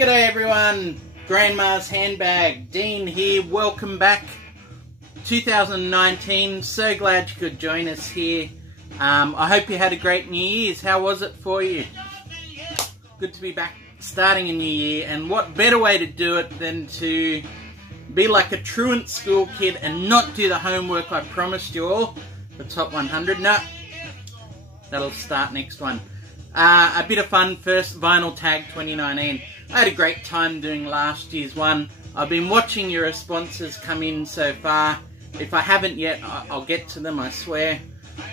G'day everyone, Grandma's Handbag, Dean here, welcome back. 2019, so glad you could join us here. I hope you had a great New Year's. How was it for you? Good to be back starting a new year, and what better way to do it than to be like a truant school kid and not do the homework I promised you all. The top 100, no, that'll start next one. A bit of fun, first Vinyl Tag 2019. I had a great time doing last year's one. I've been watching your responses come in so far. If I haven't yet, I'll get to them, I swear.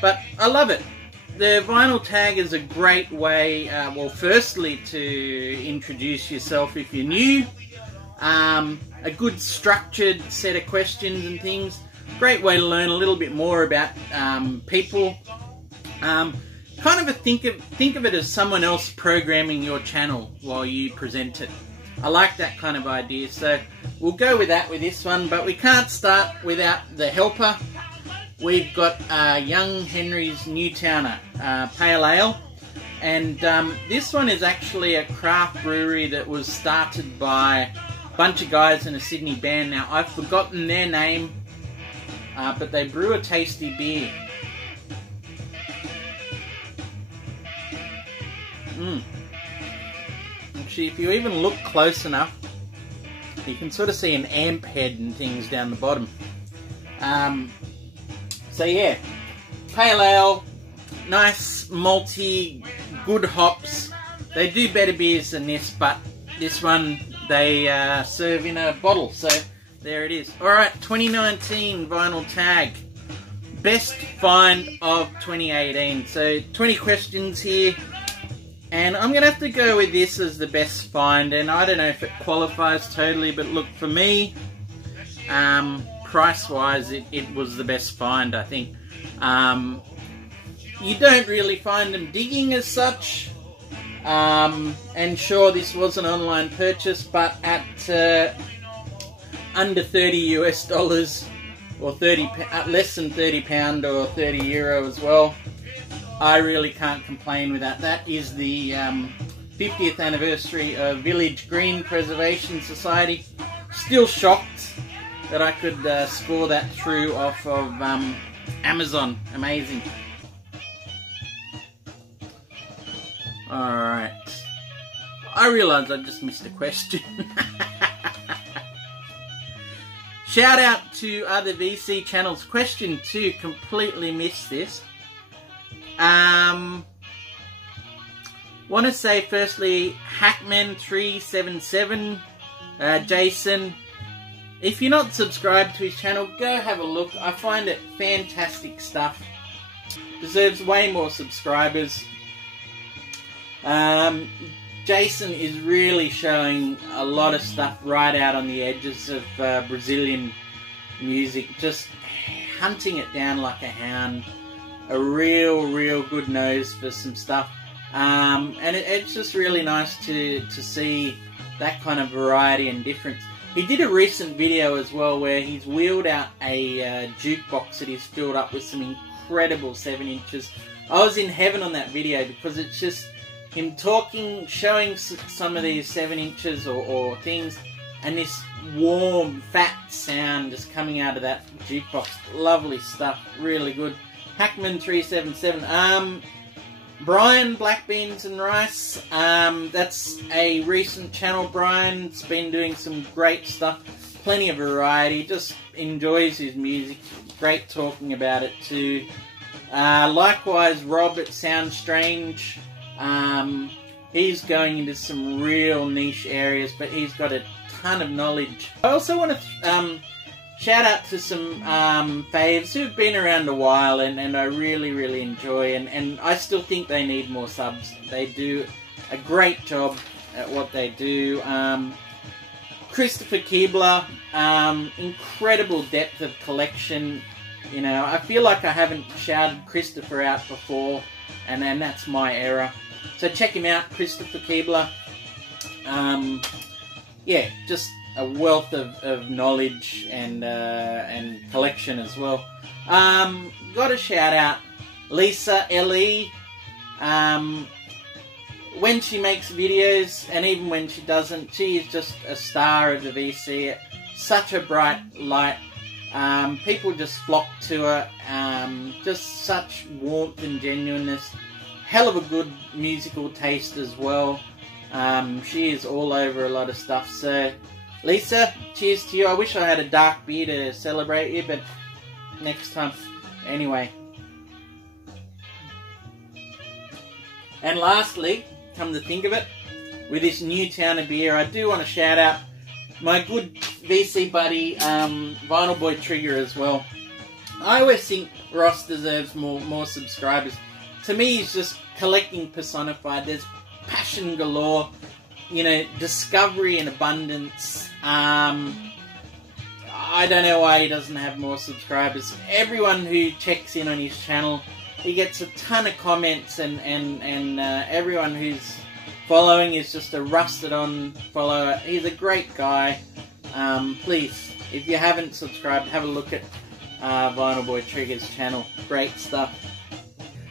But I love it. The Vinyl Tag is a great way, well, firstly to introduce yourself if you're new. A good structured set of questions and things. Great way to learn a little bit more about people. Kind of think of it as someone else programming your channel while you present it. I like that kind of idea, so we'll go with that with this one, but we can't start without the helper. We've got Young Henry's Newtowner Pale Ale, and this one is actually a craft brewery that was started by a bunch of guys in a Sydney band. Now, I've forgotten their name, but they brew a tasty beer. Actually, if you even look close enough, you can sort of see an amp head and things down the bottom. So yeah, Pale Ale, nice, malty, good hops. They do better beers than this, but this one they serve in a bottle, so there it is. Alright, 2019 Vinyl Tag. Best find of 2018. So 20 questions here. And I'm going to have to go with this as the best find, and I don't know if it qualifies totally, but look, for me, price-wise, it was the best find, I think. You don't really find them digging as such, and sure, this was an online purchase, but at under $30 US, or less than £30 or €30 as well, I really can't complain with that. That is the 50th anniversary of Village Green Preservation Society. Still shocked that I could score that through off of Amazon. Amazing. Alright. I realised I just missed a question. Shout out to other VC channels. Question 2, completely missed this. Want to say firstly, Hackman377, Jason, if you're not subscribed to his channel, go have a look. I find it fantastic stuff. Deserves way more subscribers. Jason is really showing a lot of stuff right out on the edges of Brazilian music, just hunting it down like a hound. A real good nose for some stuff, and it's just really nice to see that kind of variety and difference. He did a recent video as well where he's wheeled out a jukebox that he's filled up with some incredible 7-inches. I was in heaven on that video because it's just him talking, showing some of these 7-inches or things, and this warm, fat sound just coming out of that jukebox. Lovely stuff, really good. Hackman377. Brian, Black Beans and Rice. That's a recent channel. Brian's been doing some great stuff. Plenty of variety. Just enjoys his music. Great talking about it too. Likewise, Rob at Sound Strange. He's going into some real niche areas, but he's got a ton of knowledge. I also want to shout out to some faves who've been around a while and I really enjoy, and I still think they need more subs. They do a great job at what they do. Christopher Keebler, incredible depth of collection. You know, I feel like I haven't shouted Christopher out before, and then that's my error. So check him out, Christopher Keebler. Yeah, just a wealth of knowledge and collection as well. Got to shout out Lisa L.E. when she makes videos, and even when she doesn't, she is just a star of the VC. Such a bright light. People just flock to her. Just such warmth and genuineness. Hell of a good musical taste as well. She is all over a lot of stuff. So, Lisa, cheers to you. I wish I had a dark beer to celebrate you, but next time. Anyway. And lastly, come to think of it, with this new town of beer, I do want to shout out my good VC buddy, Vinyl Boy Trigger as well. I always think Ross deserves more subscribers. To me, he's just collecting personified. There's passion galore, you know, discovery and abundance. I don't know why he doesn't have more subscribers. Everyone who checks in on his channel, he gets a ton of comments, and everyone who's following is just a rusted on follower. He's a great guy. Please, if you haven't subscribed, have a look at Vinyl Boy Trigger's channel. Great stuff.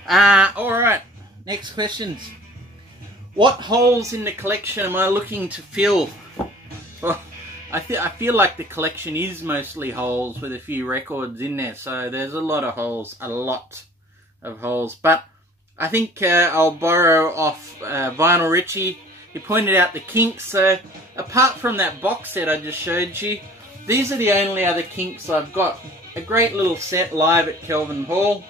Alright, next questions. What holes in the collection am I looking to fill? Well, I feel like the collection is mostly holes with a few records in there, so there's a lot of holes, but I think I'll borrow off Vinyl Richie. He pointed out the Kinks, so apart from that box set I just showed you, these are the only other Kinks I've got. A great little set live at Kelvin Hall,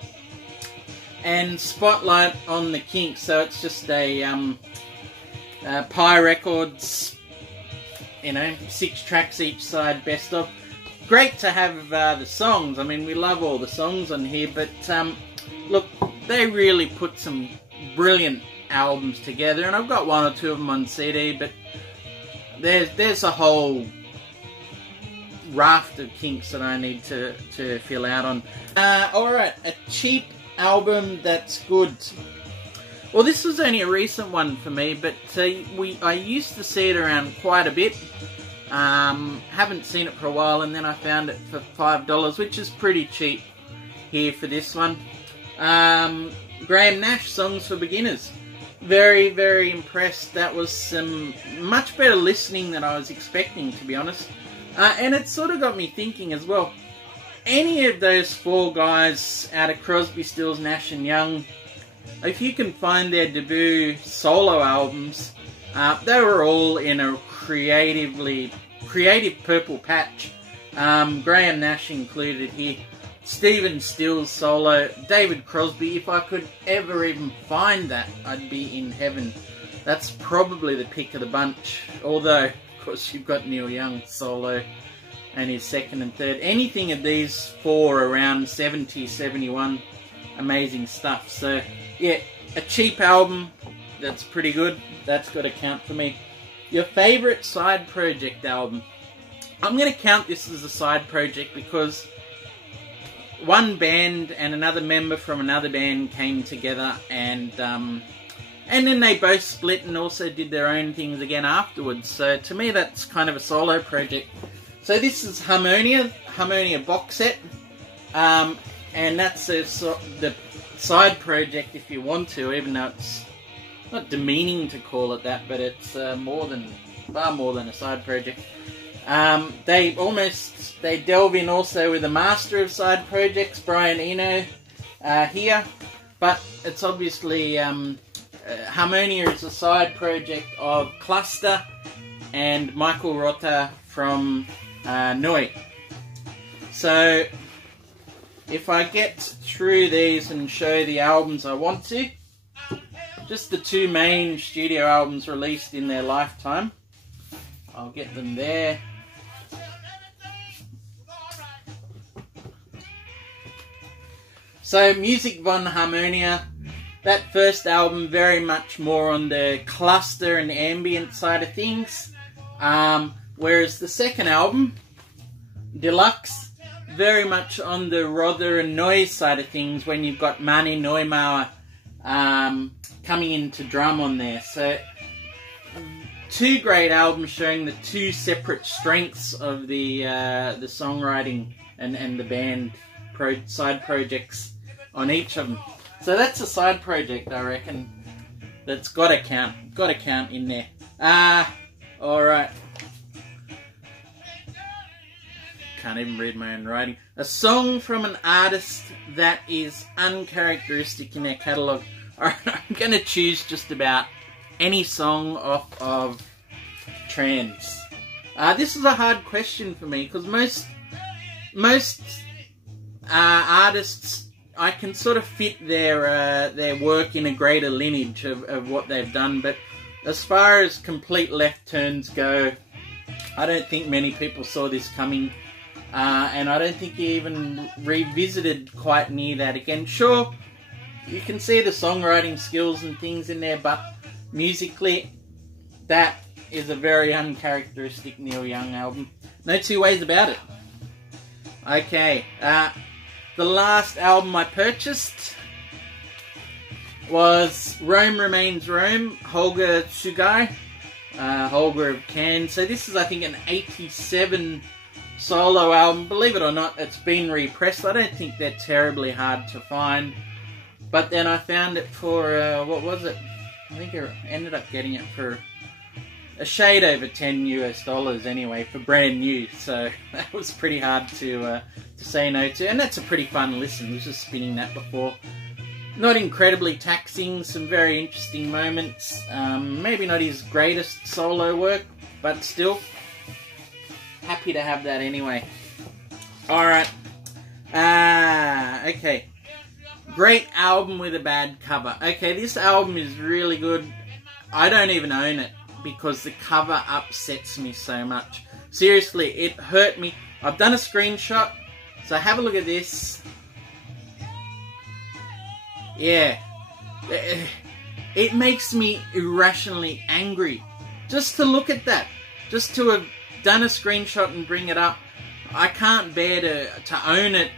and Spotlight on the Kinks, so it's just a Pi Records, you know, 6 tracks each side, best of. Great to have the songs. I mean, we love all the songs on here, but look, they really put some brilliant albums together, and I've got 1 or 2 of them on CD, but there's a whole raft of Kinks that I need to fill out on. Alright, a cheap album that's good. Well, this was only a recent one for me, but I used to see it around quite a bit. Haven't seen it for a while, and then I found it for $5, which is pretty cheap here for this one. Graham Nash, Songs for Beginners. Very, very impressed. That was some much better listening than I was expecting, to be honest. And it sort of got me thinking as well. Any of those 4 guys out of Crosby, Stills, Nash and Young, if you can find their debut solo albums, they were all in a creative purple patch. Graham Nash included here. Stephen Stills solo. David Crosby, if I could ever even find that, I'd be in heaven. That's probably the pick of the bunch. Although, of course, you've got Neil Young solo and his second and third. Anything of these 4 around 70, 71, amazing stuff. So, yeah, a cheap album that's pretty good. That's got to count for me. Your favourite side project album? I'm going to count this as a side project because one band and another member from another band came together, and then they both split and also did their own things again afterwards. So to me, that's kind of a solo project. So this is Harmonia box set, and that's the side project if you want to, even though it's not demeaning to call it that, but it's far more than a side project. They delve in also with the master of side projects, Brian Eno, here, but it's obviously Harmonia is a side project of Cluster and Michael Rota from Noi. So if I get through these and show the albums I want to, just the 2 main studio albums released in their lifetime, I'll get them there. So, Music von Harmonia, that first album very much more on the cluster and ambient side of things, whereas the second album, Deluxe, very much on the Rother and Noise side of things, when you've got Mani Neumauer coming into drum on there. So, 2 great albums showing the 2 separate strengths of the songwriting and the band side projects on each of them. So that's a side project, I reckon. That's gotta count in there. Alright. Can't even read my own writing. A song from an artist that is uncharacteristic in their catalogue. Alright, I'm gonna choose just about any song off of Trans. This is a hard question for me, because most artists, I can sort of fit their work in a greater lineage of what they've done, but as far as complete left turns go, I don't think many people saw this coming, and I don't think he even revisited quite near that again. Sure, you can see the songwriting skills and things in there, but musically, that is a very uncharacteristic Neil Young album. No two ways about it. Okay, the last album I purchased was Rome Remains Rome, Holger Tsugai, Holger of Cairns. So this is, I think, an 87 solo album. Believe it or not, it's been repressed. I don't think they're terribly hard to find. But then I found it for, what was it? I think I ended up getting it for a shade over $10 anyway, for brand new. So that was pretty hard to say no to. And that's a pretty fun listen. I was just spinning that before. Not incredibly taxing, some very interesting moments. Maybe not his greatest solo work, but still happy to have that anyway. Alright. Okay. Great album with a bad cover. Okay, this album is really good. I don't even own it because the cover upsets me so much. Seriously, it hurt me. I've done a screenshot, so have a look at this. Yeah. It makes me irrationally angry just to look at that. Just to have done a screenshot and bring it up. I can't bear to own it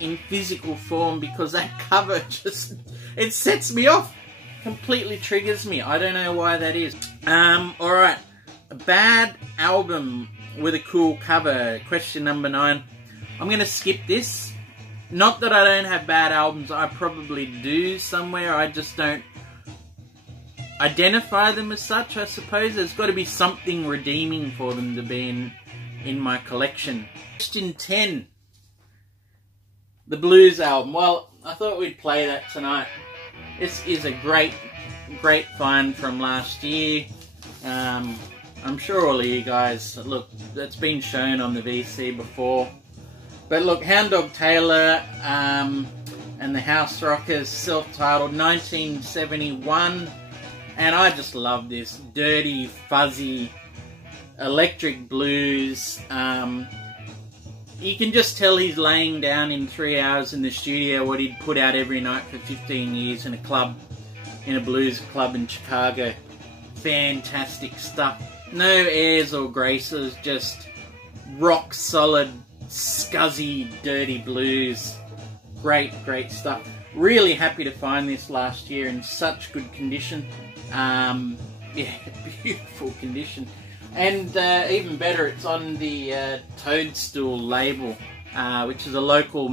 in physical form because that cover just, it sets me off. Completely triggers me. I don't know why that is. Alright. A bad album with a cool cover. Question number 9. I'm going to skip this. Not that I don't have bad albums. I probably do somewhere. I just don't identify them as such, I suppose. There's got to be something redeeming for them to be in my collection. Question 10. The Blues album. Well, I thought we'd play that tonight. This is a great find from last year. I'm sure all of you guys, look, it's been shown on the VC before. But look, Hound Dog Taylor and the House Rockers, self-titled, 1971. And I just love this dirty, fuzzy, electric blues. You can just tell he's laying down in 3 hours in the studio what he'd put out every night for 15 years in a club, in a blues club in Chicago. Fantastic stuff. No airs or graces, just rock solid, scuzzy, dirty blues. Great stuff. Really happy to find this last year in such good condition. Yeah, beautiful condition. And even better, it's on the Toadstool label, which is a local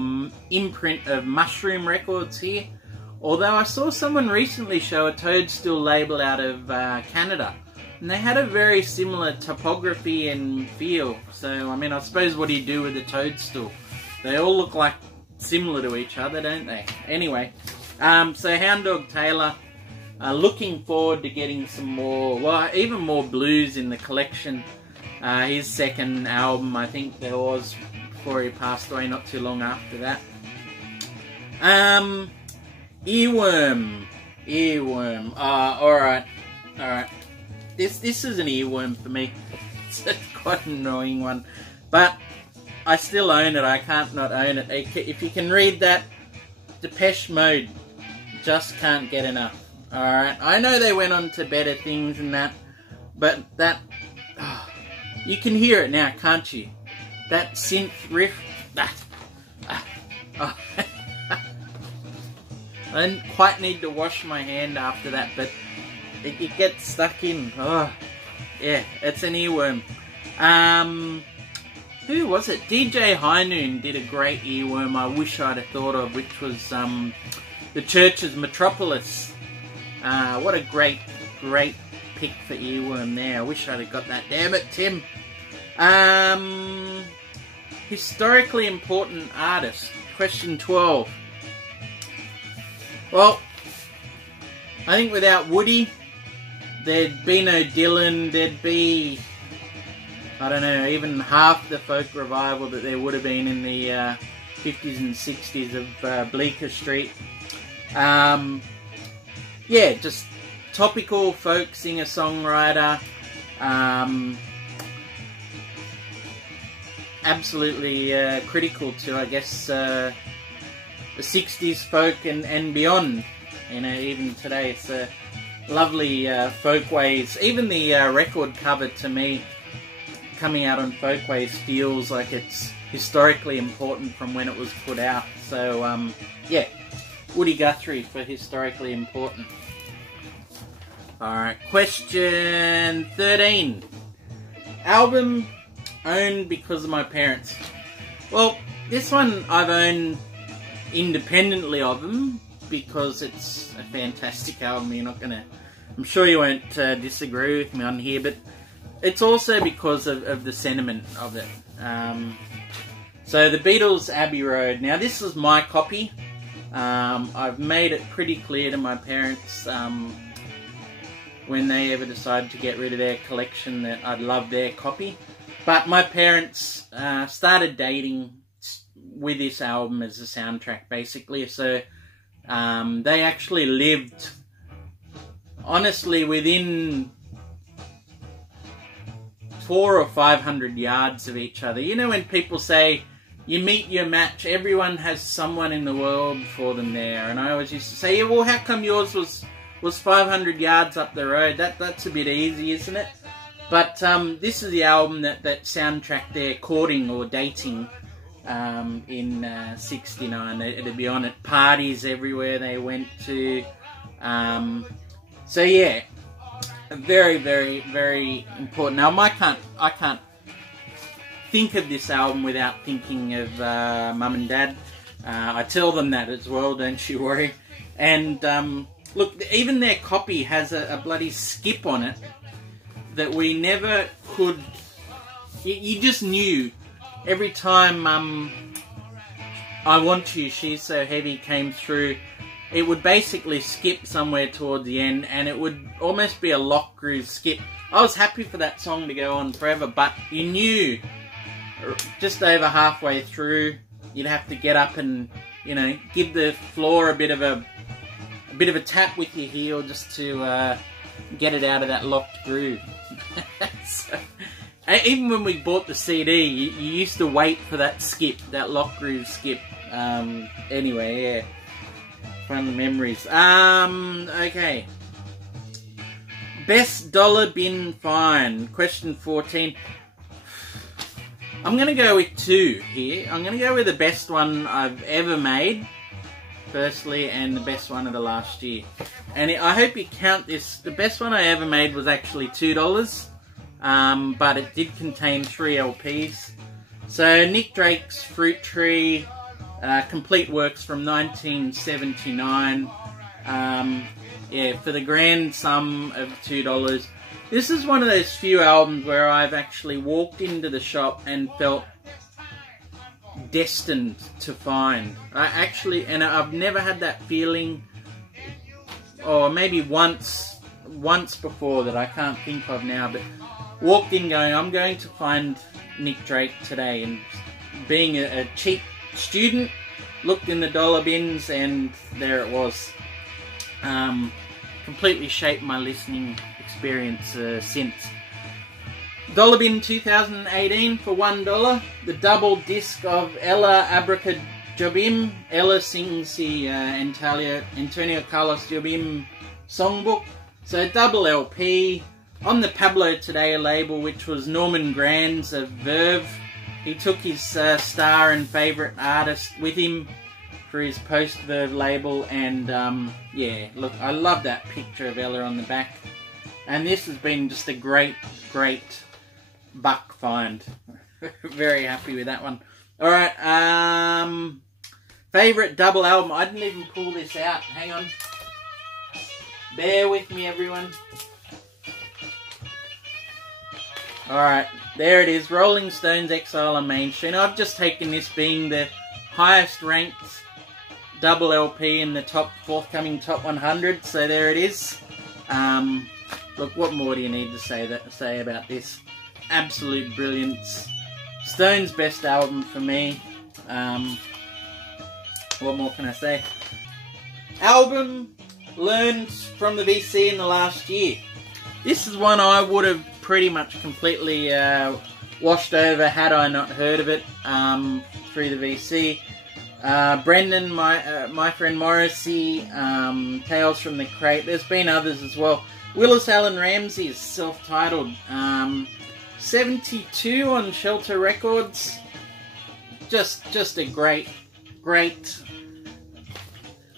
imprint of Mushroom Records here. Although I saw someone recently show a Toadstool label out of Canada, and they had a very similar topography and feel. So, I mean, I suppose what do you do with a toadstool? They all look like similar to each other, don't they? Anyway, so Hound Dog Taylor. Looking forward to getting some more, well, even more blues in the collection. His second album, I think there was, before he passed away, not too long after that. Earworm. Alright. This is an earworm for me. It's quite an annoying one. But I still own it. I can't not own it. If you can read that, Depeche Mode. Just can't get enough. Alright, I know they went on to better things than that, but that, you can hear it now, can't you? That synth riff, I don't quite need to wash my hand after that, but it gets stuck in. Oh, yeah, it's an earworm. Who was it? DJ High Noon did a great earworm I wish I'd have thought of, which was the Church's Metropolis. What a great pick for Earworm there. I wish I'd have got that. Damn it, Tim. Historically important artist. Question 12. Well, I think without Woody, there'd be no Dylan. There'd be, I don't know, even half the folk revival that there would have been in the 50s and 60s of Bleecker Street. Yeah, just topical folk singer-songwriter. Absolutely critical to, I guess, the 60s folk and beyond. You know, even today, it's a lovely Folkways. Even the record cover, to me, coming out on Folkways, feels like it's historically important from when it was put out. So, yeah, Woody Guthrie for historically important. Alright, question 13. Album owned because of my parents. Well, this one I've owned independently of them because it's a fantastic album. You're not gonna, I'm sure you won't disagree with me on here, but it's also because of the sentiment of it. So the Beatles' Abbey Road. Now this is my copy. I've made it pretty clear to my parents when they ever decided to get rid of their collection that I'd love their copy. But my parents started dating with this album as a soundtrack, basically. So they actually lived, honestly, within 400 or 500 yards of each other. You know when people say, you meet your match, everyone has someone in the world for them there. And I always used to say, yeah, well, how come yours was 500 yards up the road? That's a bit easy, isn't it? But this is the album that soundtracked their courting or dating in '69. It'd be on at parties everywhere they went to. So yeah, very, very, very important. Now I can't think of this album without thinking of Mum and Dad. I tell them that as well, don't you worry. And look, even their copy has a bloody skip on it that we never could. You just knew every time I Want You, She's So Heavy came through, it would basically skip somewhere toward the end, and it would almost be a lock groove skip. I was happy for that song to go on forever, but you knew just over halfway through you'd have to get up and, you know, give the floor a bit of a tap with your heel just to get it out of that locked groove. So, even when we bought the CD, you used to wait for that skip, that lock groove skip. Anyway, yeah, fun memories. Okay. Best dollar bin find. Question 14. I'm going to go with two here. I'm going to go with the best one I've ever made, firstly, and the best one of the last year. And I hope you count this. The best one I ever made was actually $2, but it did contain 3 LPs. So Nick Drake's Fruit Tree, complete works from 1979. Yeah, for the grand sum of $2. This is one of those few albums where I've actually walked into the shop and felt destined to find. And I've never had that feeling, or maybe once before that I can't think of now, but walked in going, I'm going to find Nick Drake today, and being a cheap student, looked in the dollar bins and there it was. Completely shaped my listening experience since. Dollar bin 2018 for $1. The double disc of Ella Abracadabra. Ella sings the Antonio Carlos Jobim songbook. So double LP on the Pablo Today label, which was Norman Grand's of Verve. He took his star and favourite artist with him for his post-Verve label, and yeah, look, I love that picture of Ella on the back. And this has been just a great, great buck find. Very happy with that one. Alright, favourite double album. I didn't even pull this out. Hang on. Bear with me, everyone. Alright, there it is. Rolling Stones Exile on Main Street. I've just taken this being the highest ranked double LP in the forthcoming top 100. So there it is. Look, what more do you need to say about this? Absolute brilliance. Stone's best album for me. What more can I say? Album learned from the VC in the last year. This is one I would have pretty much completely washed over had I not heard of it through the VC. Brendan, my friend Morrissey, Tales from the Crate. There's been others as well. Willis Allen Ramsey is self-titled. 72 on Shelter Records. Just a great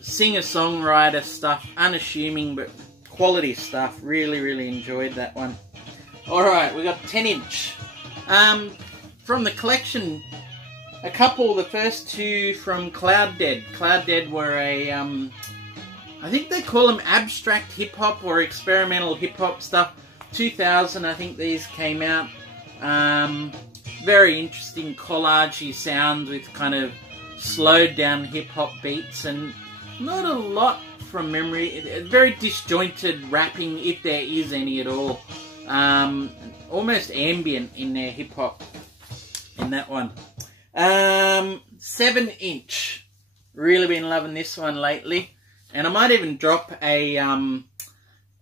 singer-songwriter stuff. Unassuming but quality stuff. Really enjoyed that one. Alright, we got 10-inch. From the collection, a couple, the first two from Cloud Dead. Cloud Dead were a, I think they call them abstract hip-hop or experimental hip-hop stuff. 2000, I think these came out. Very interesting collagey sounds with kind of slowed down hip-hop beats and not a lot from memory. Very disjointed rapping, if there is any at all. Almost ambient in their hip-hop in that one. 7-inch. Really been loving this one lately. And I might even drop a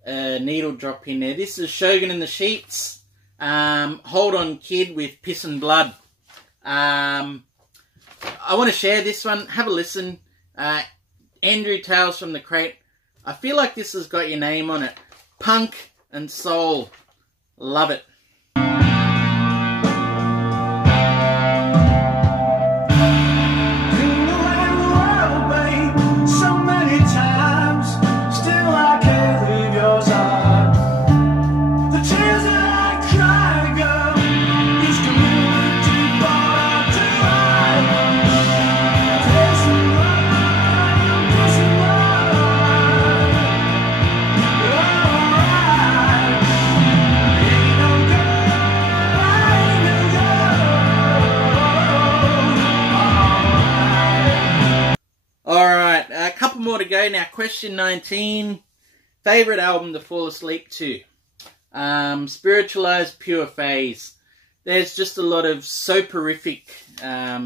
needle drop in there. This is Shogun in the Sheets. Hold On Kid with Piss and Blood. I want to share this one. Have a listen. Andrew Tales from the Crate. I feel like this has got your name on it. Punk and soul. Love it. More to go now. Question 19. Favorite album to fall asleep to? Spiritualized Pure Phase. There's just a lot of soporific,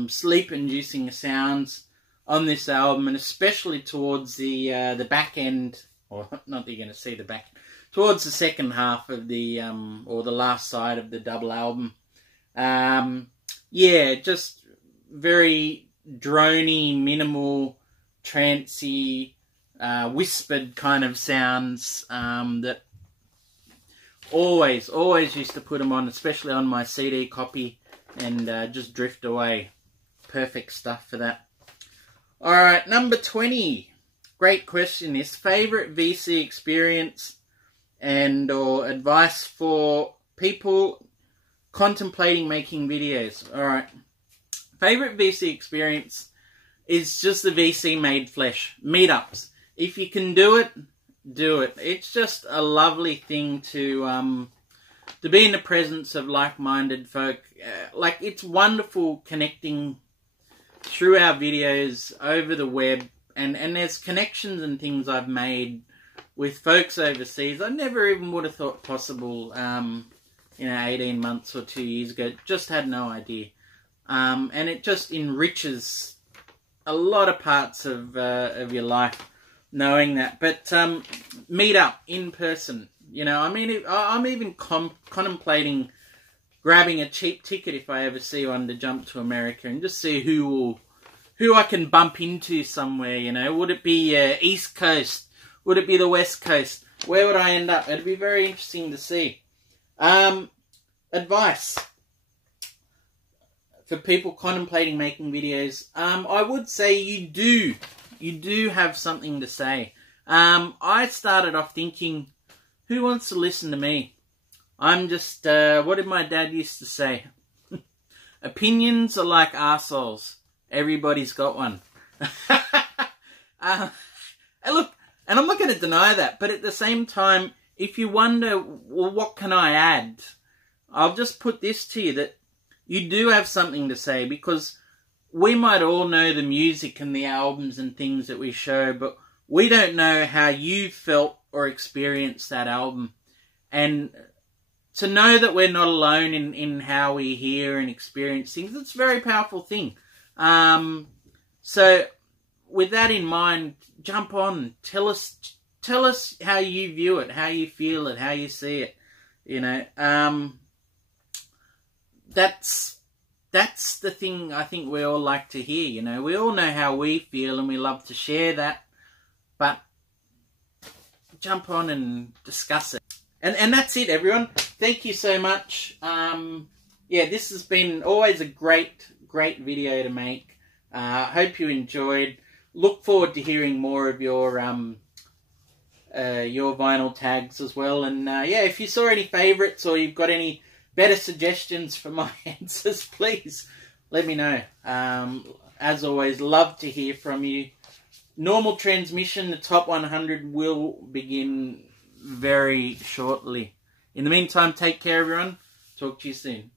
sleep-inducing sounds on this album, and especially towards the back end, or not that you're going to see the back, towards the second half of the or the last side of the double album. Yeah, just very drony, minimal, trancey, whispered kind of sounds that always used to put them on, especially on my CD copy, and just drift away. Perfect stuff for that. Alright, number 20. Great question this. Favourite VC experience and or advice for people contemplating making videos. Alright. Favourite VC experience is just the VC made flesh. Meetups. If you can do it, do it. It's just a lovely thing to be in the presence of like-minded folk. Like, it's wonderful connecting through our videos over the web, and there's connections and things I've made with folks overseas I never even would have thought possible 18 months or 2 years ago. Just had no idea. And it just enriches a lot of parts of your life knowing that. But meet up in person. You know, I mean, I'm even contemplating grabbing a cheap ticket if I ever see one to jump to America and just see who I can bump into somewhere. You know, would it be East Coast? Would it be the West Coast? Where would I end up? It'd be very interesting to see. Advice for people contemplating making videos. I would say you do have something to say. I started off thinking, who wants to listen to me? I'm just, what did my dad used to say? Opinions are like arseholes. Everybody's got one. And look, And I'm not going to deny that, but at the same time, if you wonder, well, what can I add? I'll just put this to you, that you do have something to say, because we might all know the music and the albums and things that we show, but we don't know how you felt or experienced that album. And to know that we're not alone in how we hear and experience things, it's a very powerful thing. So with that in mind, jump on, tell us how you view it, how you feel it, how you see it. You know, that's the thing I think we all like to hear. You know, we all know how we feel and we love to share that, but jump on and discuss it. And that's it, everyone. Thank you so much. Yeah, this has been always a great video to make. Hope you enjoyed. Look forward to hearing more of your vinyl tags as well. And yeah, if you saw any favourites or you've got any better suggestions for my answers, please let me know. As always, love to hear from you. Normal transmission, the top 100 will begin very shortly. In the meantime, take care, everyone. Talk to you soon.